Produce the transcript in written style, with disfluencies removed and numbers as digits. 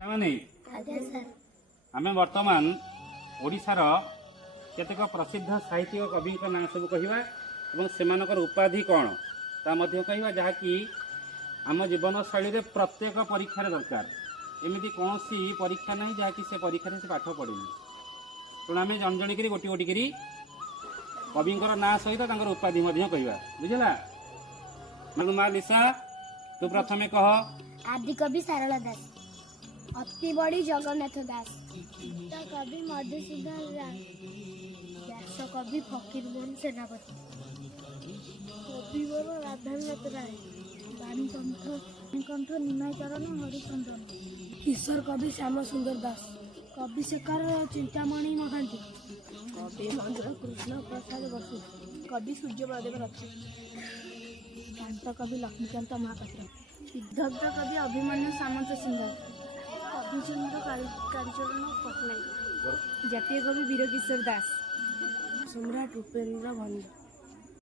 माने आमे वर्तमान ओडिशार केतेक प्रसिद्ध साहित्यिक कवि ना सब कहवा और सेमानकर उपाधि कौन ता मध्य कहवा जहाँकि आम जीवन शैली रे प्रत्येक परीक्षा दरकार एमती कौन परीक्षा नहीं जहाँकि से परीक्षा से पाठ पढ़ेनि तेणु आम जन जन गोटी गोटी कवि ना सहित उपाधि कहवा बुझला माँ लिसा तू प्रथमे कह। आदि कवि सारला दास, अति बड़ी जगन्नाथ दास, कवि मधुसूदन राय, व्यास कवि फकीर मोहन सेनापति, कविवर राधानाथ राय, बाणीकंठ निमाई चरण हरिचंदन, ईश्वर कवि श्याम सुंदर दास, कवि शेखर चिंतामणि महांती, कवि मंदिर कृष्ण प्रसाद बसु, कवि सूर्यप्रदेव रथ, कांत कवि लक्ष्मीकांत महापात्र, सिद्धार्थ कवि अभिमन्यु सामंत सिंह, कवि चंद्र कालीचरण पट्टनायक, जातीय कवि वीरकिशोर दास, सम्राट उपेन्द्र भंज।